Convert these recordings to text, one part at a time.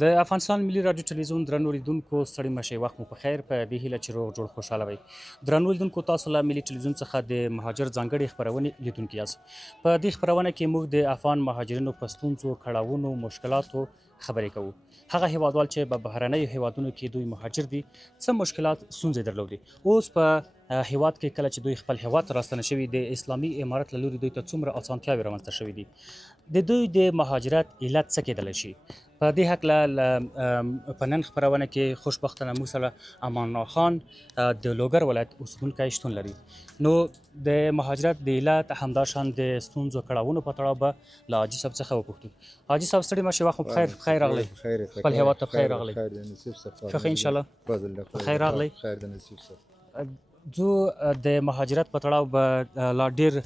د افغانستان ملي راډیو ټلویزیون درنو لیدونکو ستړي مشئ وخت مو په خیر په دې هیله چې روغ جوړ خوشحاله وئ درنو لیدونکو تاسو له ملي ټلویزیون څخه د مهاجر ځانګړې خپرونې لیدونکي یاست په دې خپرونه کې موږ د افغان مهاجرینو په ستونزو کړاوونو مشکلاتو خبرې کوو هغه هیوادوال چې په بهرنیو هیوادونو کې دوی مهاجر دي څه مشکلات ستونزې درلودې اوس په هیواد کې کله چې دوی خپل هیواد ته راستنه شوي د اسلامي امارت له لوري دوی ته څومره اسانتیاوې رامنځته شوي دي د دوی د مهاجرت علت څه کېدلی شي په دې هکله په نن خپرونه کې خوشبختانه موږ سره امان الله خان د لوګر ولایت اوسیدونکی شتون لري نو د مهاجرت د علت همداشان د ستونزو کړاوونو په تړاو به له حاجي صاحب څخه وپوښتو حاجي صاحب ستړي مه شئ وخت مو بخیر بخیر راغلی خپل هیواد ته بخیر راغلی ښه ښه انشاءالله بخیر راغلی زه د مهاجرت په تړاو به لا ډیر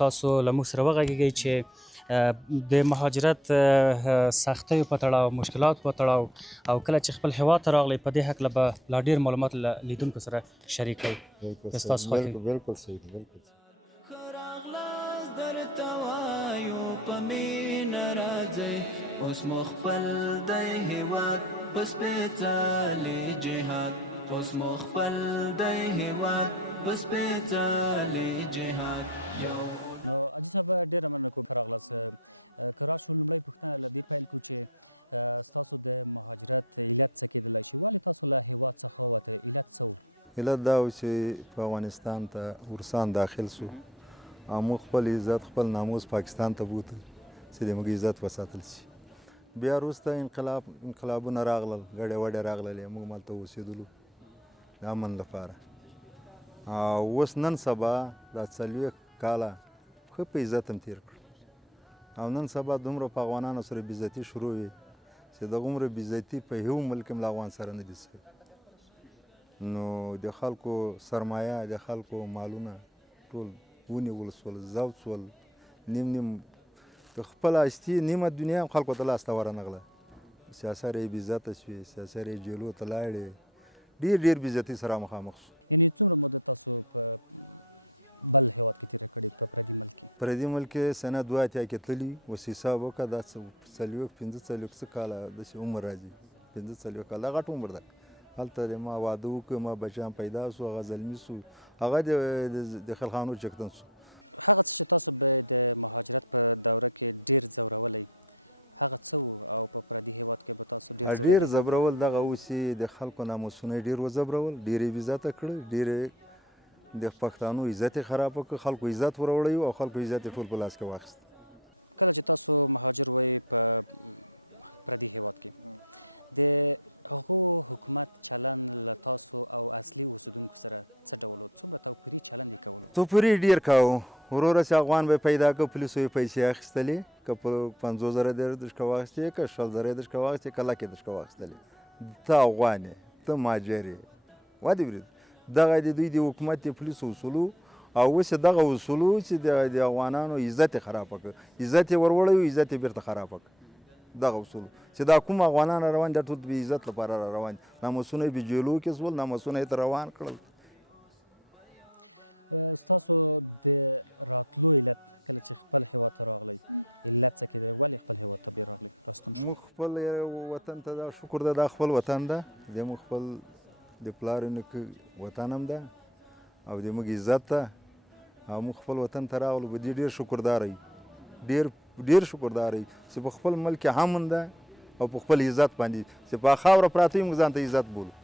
تاسو له موږ سره وغږیږئ چې د مهاجرت سختیو په تړاو مشکلات په تړاو او کله چې خپل هیواد ته راغلی په دې هکله به لا ډیر معلومات له لیدونکو سره شریک کړئ که ستاسو خوښ وي. بالکل صحیح بالکل ښه راغلاست درته وایو په مینه راځئ اوس مو خپل دی هیواد په سپېڅلي جهاد اوس مو خپل دی هیواد په سپېڅلي جهاد یو علت دا و چې په افغانستان ته ورسان داخل سو او موږ خپل عزت خپل ناموس پاکستان ته بوته چې د موږ عزت وساتل شي بیا وروسته انقلابونه راغلل ګډې وډې راغللې موږ مالته اوسېدلو د امن لپاره او اوس نن سبا دا 40 کاله ښه په عزت هم تېر کړ او نن سبا دومره په افغانانو سره بېعزتي شروع وي چې دغومره بېعزتي په یو ملک هم له افغان سره نه دي سوی نو د خلکو سرمایه د خلکو مالونه ټول ونیول سول ضبط سول نیم نیم د خپل هستي نیمه دنیا هم خلکو ته لاسته ورنغله سیاسر یې بېعزته شوې سیاسر یې جیلو ته لاړې ډېر ډېر بېعزتي سره مخامخ شو پردي ملک کې سنه 82 کې تللي اوس حساب وکړه دا 40 څه کاله داسې عمر راځي 45 کاله دا غټ عمر ده هلته ما واده وکړ ما بچیان پیدا سو هغه زلمي سو هغه د خلخانو چکتن سو ډېر زبرول دغه اوسې د خلکو ناموسونه ډېر وزبرول ډېر یې بېعزته کړه ډېر د پښتانو عزت یې خراب کړ خلکو عزت وروړی او خلکو عزت یې ټول په لاس کې واخیست توپري ډېر کاوه وروره چې افغان به پیدا کړ پولیسو یې پیسې اخیستلې که په 50,000 دې درشکه واخیستې که 100,000 یې درشکه واخیستې که لک یې درشکه واخیستلې ته افغان یې ته مهاجر یې ودې برید دغه د دوی د حکومت د پولیسو اصولو او اوس دغه اصولو چې د افغانانو عزت یې خراب کړ عزت یې وروړی عزت یې بیرته خراب کړ دغه اصولو چې دا کوم افغانان روان دي ټول د عزت لپاره را روان دي ناموسونه یې په جیلو کې سول ناموسونه یې ته روان کړل موږ خپل وطن ته دا شکر ده دا خپل وطن ده د موږ خپل د پلار نیکه وطن هم ده او د موږ عزت ده او موږ خپل وطن ته راغلو په دې ډېر شکردار یو ډېر شکردار یو چې په خپل ملک کې امن ده او په خپل عزت باندې چې په خاوره پراته یو موږ ځان ته عزت بولو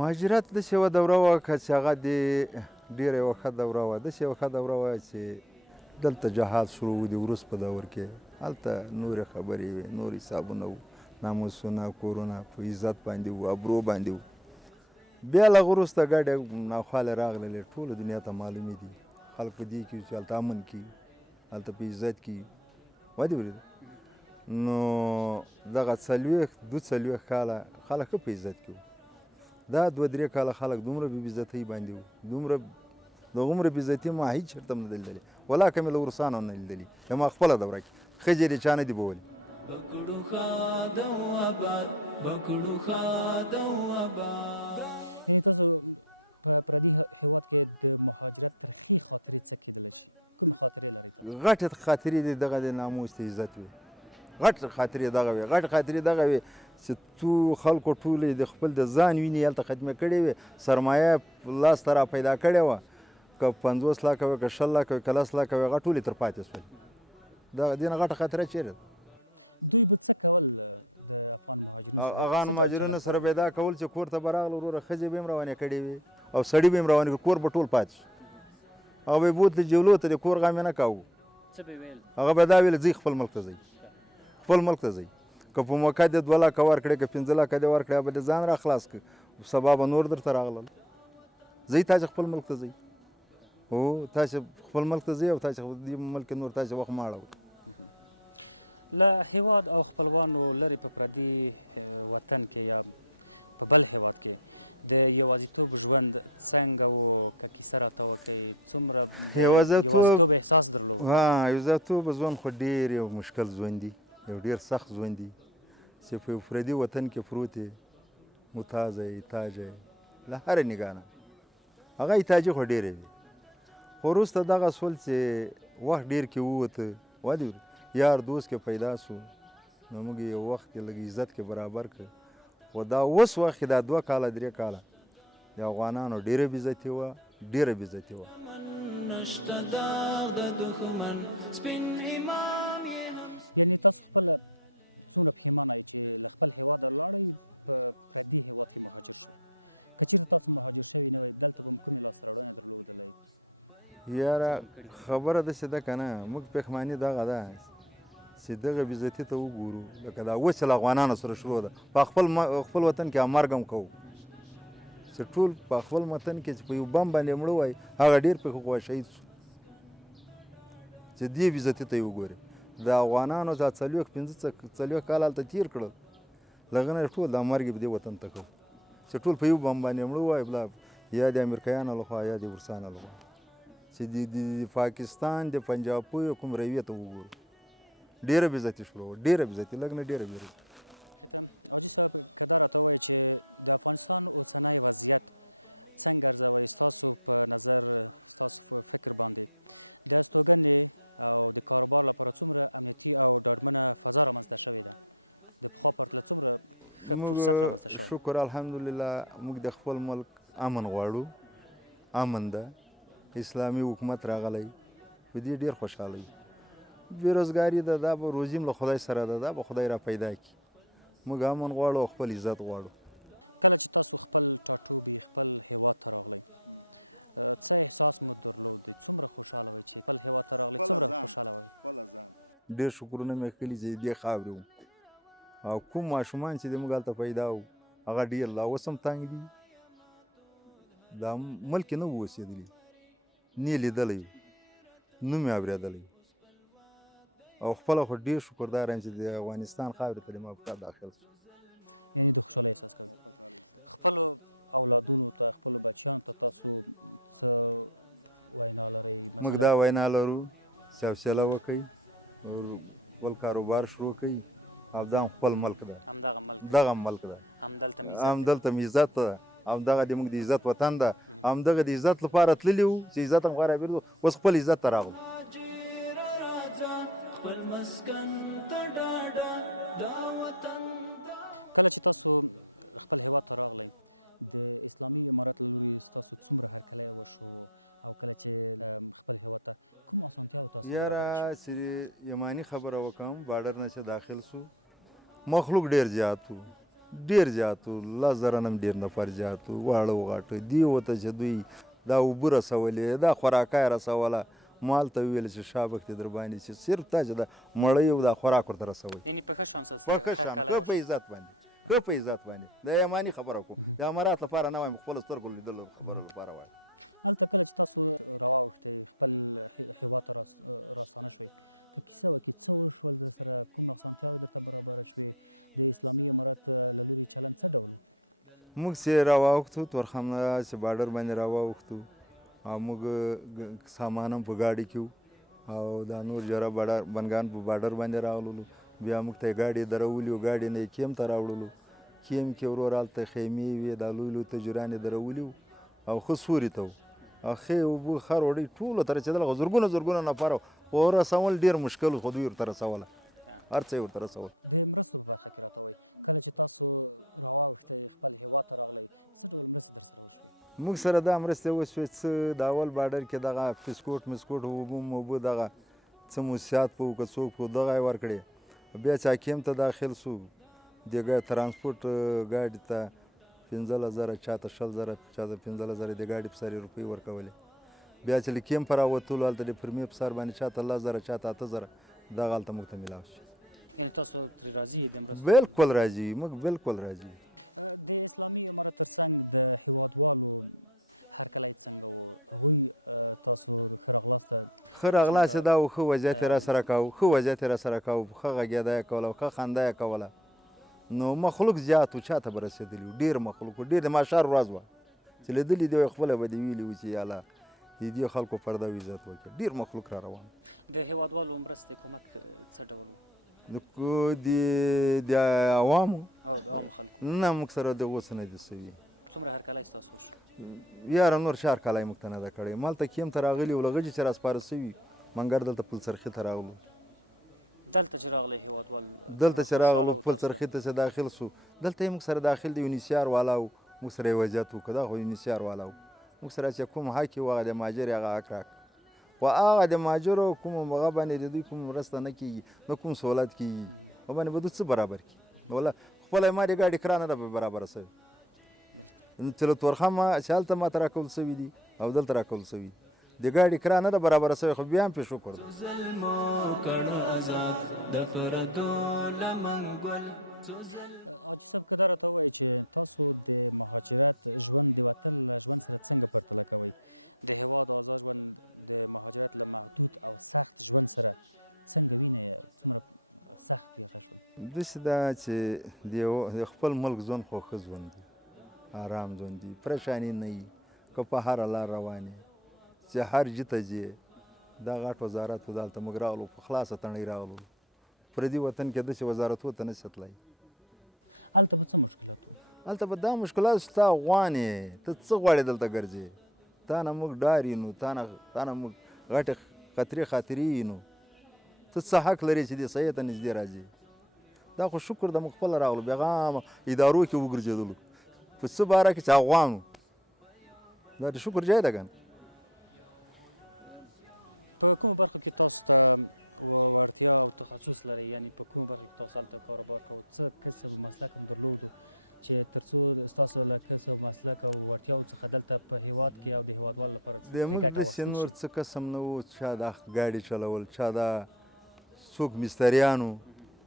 مهاجرت داسې یوه دوره وه که چې هغه د ډېره یوه ښه دوره وه داسې یوه ښه دوره وه چې دلته جهاد شروع و د وروس په دور کې هلته نورې خبرې وې نور حسابونه وو ناموسونه کورونه په عزت باندې وو ابرو باندې وو بیا له هغه وروسته ګډې ناخوالې راغللې ټوله دنیا ته معلومې دي خلک په دې کې چې هلته امن کې هلته په عزت کې ودې ورېده نو دغه 40 کاله خلک ښه په عزت کې وو دا 2-3 کاله خلک دومره بې عزتۍ باندې وو دومره دغومره بې عزتي ما هېڅ چېرته هم نه دي لیدلې ولا که مې له ورسانو نه لیدلي د ما خپله دوره کې ښځې دې چا نه دي بولي بکړو ښاد او آباد بکړو ښاد او آباد غټې خاطرې دي دغه د ناموس ته عزت وي غټ خاطرې دغه وي غټ خاطرې دغه وي چې تو خلکو ټولې د خپل د ځان وینې هلته ختمې کړې وي سرمایه لاس ته را پیدا کړې وه که 50 لکه وي که 100 لکه وي که 10 لکه وي هغه ټولې تر پاتې شولې دې نه غټه خاطره چیرې ده هغه مهاجرینو سره به دا کول چې کور ته به راغله وروره ښځې به یې هم روانې کړې وي او سړي به یې هم روانې کړي کور به ټول پاتې شو هغه به یې بوتلې جولو ته د کور غم یې نه کاوه هغه به دا ویل ځئ خپل ملک ته ځئ خپل ملک ته ځئ که په موقع دې 2 لکه ورکړې که 5 لکه دې ورکړې به دې ځان را خلاص کړي سبا به نور درته راغلل ځئ تاسې خپل ملک ته ځئ هو تاسې خپل ملک ته ځئ او تاسې دې ملک کې نور تاسې وخت مه اړوئ له هیواد او خپلوانو لرې په پردي وطن کې یا په بل هیواد کې د یوازیتوب ژوند څنګه و په کیسه راته وکړئ څومره یوازیتوب احساس درلود یوازیتوب ژوند خو ډېر یو مشکل ژوند دی یو ډېر سخت ژوند دی چې په یو پردي وطن کې پروت یې متازه یې تاجه یې له هرې نګاه نه هغه احتیاجي خو ډېرې وي خو وروسته دغه سول چې وخت ډېر کې ووته ولې یار دوست کې پیدا سو نو موږ یو وخت کې لږ عزت کې برابر کړ خو دا اوس وخت کې دا 2 کاله 3 کاله د افغانانو ډېره بېزتي وه ډېره بېزتي وه نشته داغ د دښمن سپین امام یې هم یاره خبره داسې ده که نه موږ پښیماني دغه ده چې دغه بېزتي ته وګورو لکه دا اوس چې له افغانانو سره شروع ده په خپل وطن کې مرګ هم کوو چې ټول په خپل وطن کې چې په یو بم باندې مړه وای هغه ډېر پکې خو شهید شو چې دې بېزتي ته یې وګورې د افغانانو دا 4 کاله هلته تېر کړل له هغه نه ټول دا مرګ یې په دې وطن ته کوو چې ټول په یو بم باندې مړه وای بلا یا د امریکایانو لخوا یا د روسانو لخوا چې د پاکستان د پنجابیو کوم رویې ته وګورو ډېره بېزتي شروع وه ډېره بېزتي لږ نه ډېره بېزتي موږ شکر الحمدلله موږ د خپل ملک امن غواړو امن ده اسلامي حکومت راغلی په دې ډېر خوشحاله یو بېروزګاري ده دا به روزي له خدای سره ده دا به خدای را پیدا کړي موږ امن غواړو او خپل عزت غواړو ډېر شکرونه مې کړي چې دې خاورې وو او کوم ماشومان چې د موږ هلته پیدا وو هغه ډېر لا اوس هم تنګ دي دا ملک نه وو اوسېدلي نه یې لیدلی وو نه مې اورېدلی او خپله خو ډېر شکردار یم چې د افغانستان خاورې ته ما په کار داخل شو موږ دا وینا لرو چې حوصله وکئ خپل کاروبار شروع کړئ او دا خپل ملک ده دغه ملک ده همدلته مې عزت ده همدغه د موږ د عزت وطن ده همدغه د عزت لپاره تللي وو چې عزت هم غوره بیرو اوس خپل عزت ته راغلو خپل مسکن ته ډاډه دا وطن یاره چې یماني خبره وکړم بارډر نه چې داخل سو مخلوق ډېر زیات و ډېر زیات و 10 زره نه هم ډېر نفر زیات و واړه وغاټه دې ورته چې دوی دا اوبه رسولې دا خوراکه یې رسوله ما هلته وویل چې شابک دې در باندې چې صرف تا چې دا مړۍ او دا خوراک ورته رسوئ په ښه شان ښه په عزت باندې ښه په عزت باندې د یماني خبره کوم د امارات لپاره نه وایم خپلو سترګو لیدلو خبره لپاره وایم موږ چې راواوښتو تورخم نه چې بارډر باندې راواوښتو او موږ سامان هم په ګاډي کې او دا نور جره بنګان په بارډر باندې راغللو بیا موږ ته یې ګاډي درولي وو ګاډي نه یې کیم ته راوړلو کیم کې ورور هلته خیمې وې دا لوی لوی تجران یې درولي وو او ښه سوري ته و او ښې اوبه ښه روډۍ ټولو ته رسېدل خو زرګونه نفره خو رسول ډېر مشکل خو دوی ورته رسوله هر څه یې ورته رسول. موږ سره دا مرستې وشوې څه د اول بارډر کې دغه بسکوټ مسکوټ اوبه دغه څه موسسات په که څوک په دغه یې ورکړې. بیا چې حکیم ته داخل سو د ترانسپورټ ګاډي ته 15,000 چاته 20,000 چاته 15,000 د ګاډي په سر روپۍ ورکولې. بیا چې له کیمپ راوتلو هلته د فرمې په سر باندې چاته 10,000 چاته 8,000 دغه هلته موږ ته میلاو شو. بالکل راضي موږ بالکل راضي. ښه راغلاست دا و ښه وضعیت یې راسره کاوه ښه وضعیت یې راسره کاوه ښه غږېدا یې کوله ښه خندا یې کوله. نو مخلوق زیات و چاته به رسېدلي وو ډېر مخلوق و ډېر د ماشار ورځ وه چې لیدلي دې خپله به دې ویلي وو چې یاله د دې خلکو پرده او عزت وکړي. ډېر مخلوق را روان د هیوادوالو مرستې کومک څه ډول د عوامو نه موږ سره دغه څه نه دي سوي. څومره هرکلی ستاسو یاره نور شهر کالی موږ ته نه ده کړی. مالته کیم ته راغلي و لغجې چې راسپاره سوي منګر دلته پلسرخي ته راغلو. دلته چې راغلی هیوادوال دلته چې راغلو پلسرخي ته چې داخل سو دلته یې موږ سره داخل د یونیسیار والا و موږ سره یې وضعیت وکړو. دا خو یونیسیار والا و موږ سره چې کوم حق و هغه د مهاجر هغه حق راکړه. خو هغه د مهاجرو کوم هغه باندې د دوی کوم مرسته نه کېږي نه کوم سهولت کېږي هغه باندې به دوی څه برابر کړي. والله خپله ما د ګاډي کرا نه ده برابره سوې چې له تورخمه چې هلته ماته راکول سوي دي او دلته راکول سوي دي د ګاډي کرا نه ده برابره سوې خو بیا هم پې شکر ده. ظلمو کړه آزاد د پردو لمن ګل داسې ده چې د خپل ملک ژوند خو ښه ژوند دی آرام ژوند دی پریشاني نه وي که په هره لار روان یې چې هر جي ته ځې دا غټ وزارت و دلته موږ راغلو په خلاصه تڼۍ راغلو پردي وطن کې داسې وزارتونو ته نشي تللی. هلته به څه مشکلات هلته به دا مشکلات ستا غوان یې ته څه غواړې دلته ګرځې تا نه موږ ډار یو تا نه موږ غټې خاطرې یو ته څه حق لرې چې دې سړي ته نږدې راځې. دا خو شکر د موږ خپله راغلو بېغامه ادارو کې وګرځېدلو په څه باره کې چې افغان وو دا د شکر ځای ده که نه. په کومه برخه کې تاسو ته وړتیا او تخصص لرئ یعنې په کومه برخه کې تاسو هلته کاروبار کوئ څه کسب مسلک هم درلودو چې تر څو ستاسو له کسب مسلک او وړتیاو څخه دلته په هیواد کې او د هیوادوالو لپاره د موږ داسې نور څه قسم نه وو چا دا ګاډي چلول چا دا څوک مستریانو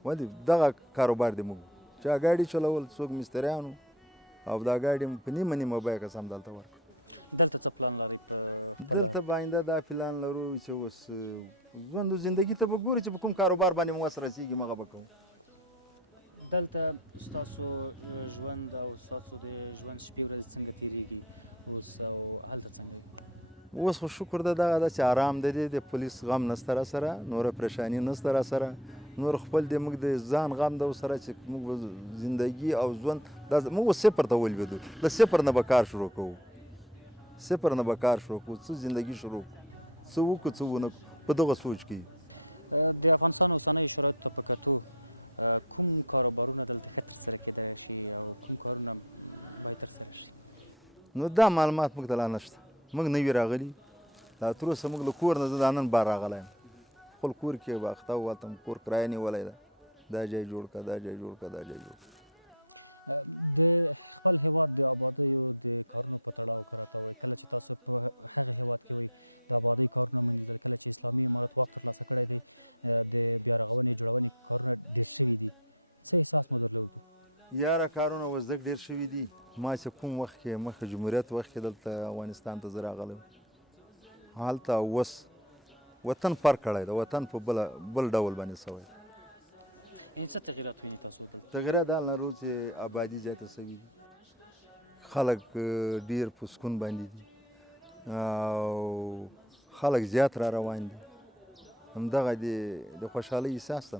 ولې دغه کاروبار دی موږ چا ګاډي چلول څوک مستریانو او دا ګاډي په نیمه نیمه بیه قسم دلته ورکړه. دلته څه پلان لرئ دلته به آینده دا پلان لرو چې اوس ژوند و زندګي ته به ګورو چې په کوم کاروبار باندې مو وس رسېږي هغه به کوو. دلته ستاسو ژوند او ستاسو د ژوند شپې ورځې څنګه تېرېږي اوس او هلته څنګه اوس خو شکر ده دغه ده چې آرام ده دی د پولیس غم نسته را سره نوره پریشاني نسته را سره نور خپل د موږ د ځان غم ده ورسره چې موږ زندګي او ژوند دا موږ اوس صفر ته ولوېدو له صفر نه به کار شروع کوو صفر نه به کار شروع کوو څه زندګي شروع کوو څه وکړو څه ونه کړو په دغه سوچ کې د افغانستان اوسنیو شرایطو ته په کتو کوم کاروبارونه دلته ښه ترسره کېدای شي او کوم کارونه ترسره شي. نو دا معلومات موږ ته لا نشته موږ نه وي راغلي دا تر اوسه موږ له کور نه زه دا نن بار راغلی یم خپل کور کې به اخته ووتم کور کرایه نیولی ده دا ځای جوړ کړه دا ځای جوړ کړه دا ځای جوړ کړه. یاره کارونه اوس زده ډېر شوي دي ما چې کوم وخت کې مخکې جمهوریت وخت کې دلته افغانستان ته زه راغلی هلته اوس وطن فرق کړی ده وطن په بل ډول باندې سوی څه تغییرات ویني تاسو تغییرات دا لرو چې آبادي زیاته سوي دي خلک ډېر په سکون باندې دي او خلک زیات را روان دي همدغه د خوشحالۍ احساس ده.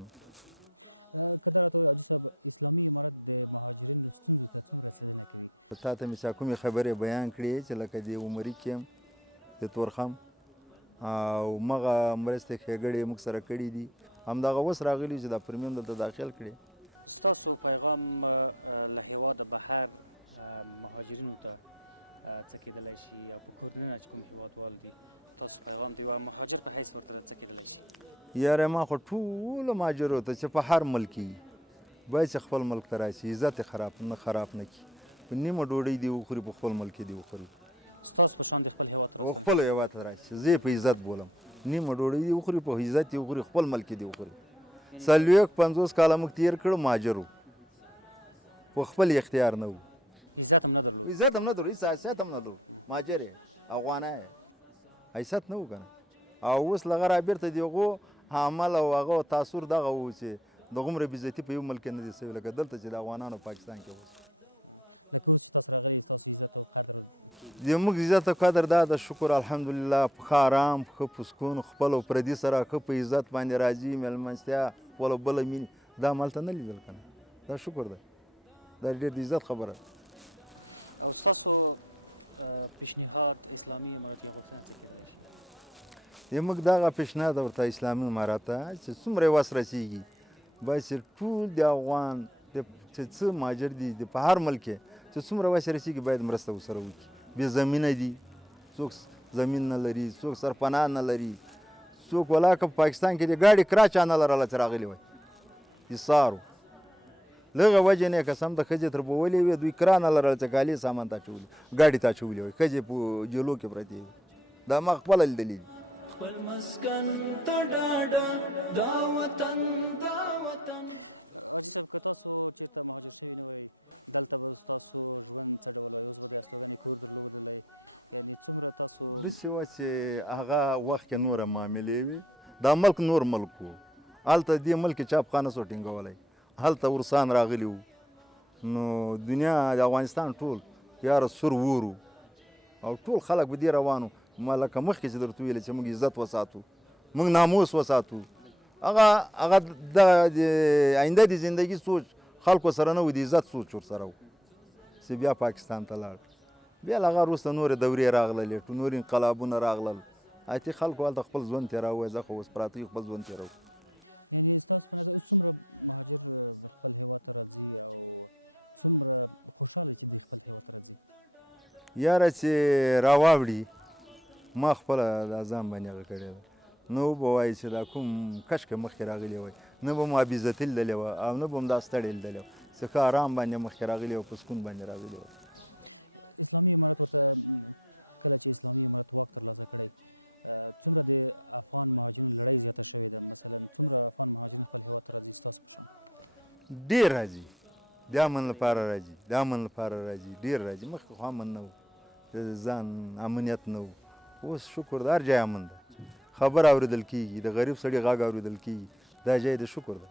تا ته مې چې کومې خبرې بیان کړې چې لکه د عمري کې یم د تورخم او مغه مرستې ښېګړې موږ سره کړي دي همدغه اوس راغلي چې دا پرمیم دلته داخل کړي. ستاسو پیغام له هېواده بهر مهاجرینو ته څه کېدلی شي او په کور دننه چې کوم هېوادوال دي تاسو پیغام د یوه مهاجر په حیث ورته څه کېدلی شي؟ یاره ما خو ټولو مهاجرو ته چې په هر ملک کې باید چې خپل ملک ته راشي عزت یې خراب نه کړي په نیمه ډوډۍ دې وخوري په خپل ملک کې دې وخوري ستاسو په شان د خپل هېواد او خپل هېواد ته راشي زه یې په عزت بولم نیمه ډوډۍ دې وخوري په عزت یې وخوري خپل ملک کې دې وخوري. 40-50 کاله موږ تېر کړو مهاجر وو په خپل اختیار نه وو عزت هم نه درلود عزت هم نه درلود هېڅ حیثیت هم نه درلود مهاجر یې افغانه یې حیثیت نه وو که نه او اوس له هغه رابېرته د هغو عمل او هغه تاثر دغه و چې دغومره بېزتي په یو ملک کې نه دي سوي لکه دلته چې د افغانانو پاکستان کې اوس د موږ عزت او قدر دا د شکر الحمدلله په ښه ارام ښه په سکون خپل او پردي سره ښه په عزت باندې راځي مېلمستیا خپله بله مینې دا مالته نه لیدل که نه دا شکر دی دا ډېر د عزت خبره ده. او ستاسو پیشنهاد اسلامي اماراتي غوښتنه څه کېدلی شي؟ موږ دغه پیشنهاد ورته اسلامي امارات ته چې څومره یې وس رسېږي باید چې ټول د افغان چې څه مهاجر دي په هر ملک کې چې څومره وس یې رسېږي باید مرسته ورسره وکړي. بې زمینه دي څوک زمین نه لري څوک سرپناه نه لري څوک ولا که په پاکستان کې د ګاډي کرا چا نه لرله چې راغلي وای ایثارو لږه وجه نه یې قسم د ښځې تر بولې وې دوی کرا نه لرله چې کالي سامان ته اچولي ګاډي ته اچولي وای ښځې په جلو کې پرتې وي دا ما خپله لیدلي دي. خپل مسکن ته ډاډه دا وطن داسې وه چې هغه وخت کې نوره معاملې وې دا ملک نور ملک و هلته دې ملک کې چا پښه نه سو ټینګولی هلته ورسان راغلي وو نو دنیا د افغانستان ټول یاره سور ور وو او ټول خلک به دې روان وو ما لکه مخکې چې درته ویلې چې موږ عزت وساتو موږ ناموس وساتو هغه د آینده د زندگی سوچ خلکو سره نه و د عزت سوچ ورسره و چې بیا پاکستان ته لاړ بیا له هغه وروسته نورې دورې راغللې نور انقلابونه راغلل اتي خلکو هلته خپل ژوند تېراوه زه خو اوس پراته خپل ژوند تېروم. یاره چې راواوړي ما خپله دا ځان باندې هغه کړې ده نه به وایي چې دا کوم کشکې مخکې راغلی وای نه به مو عبیزتي لیدلې وه او نه به م دا ستړې لیدلې وه چې ښه ارام باندې مخکې راغلی وه په سکون باندې راغلی وه. ډېر راځي د امن لپاره راځي ډېر راځي مخکې خو امن نه و د ځان امنیت نه و اوس شکر د هر ځای امن ده خبره اورېدل کېږي د غریب سړي غږ اورېدل کېږي دا ځای د شکر ده.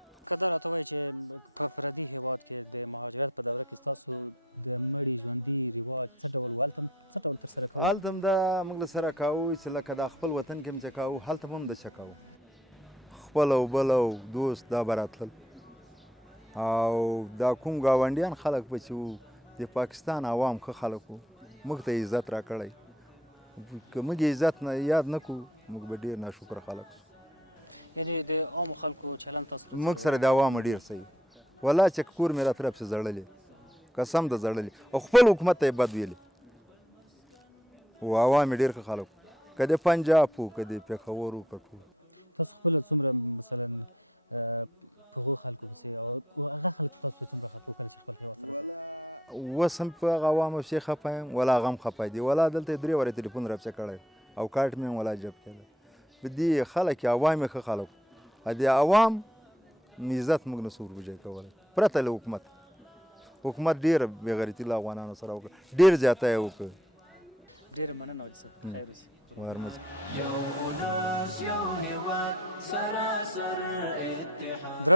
هلته هم دا موږ له سره کوو چې لکه دا خپل وطن کې هم چې کوو هلته هم داسې کوو خپل او بل او دوست دا به راتلل او دا کوم ګاونډیان خلک به چې وو د پاکستان عوام ښه خلک وو موږ ته عزت راکړی که موږ عزت نه یاد نه کړو موږ به ډېر ناشکره خلک سو. موږ سره د عوامو ډېر صحیح والله چې کور مې راته پسې زړلې قسم د زړلې او خپل حکومت ته یې بد ویلې و عوام یې ډېر ښه خلک وو که د پنجاب وو که د پېښور وو که ټول اوس هم په هغه عوامو پسې خفه یم ولا هغه هم خفه دي ولا دلته یې 3 واره تلیفون راپسې کړی او کارت مې هم ولا جب کېده په دې خلک یې عوام یې ښه خلک وو د عوام عزت موږ نه سو ورجی کولی پرته له حکومت ډېره بېغیرتي له افغانانو سره وکړه ډېر زیاته یې وکړه. ډېره مننه یو ولس یو هېواد سراسر اتحاد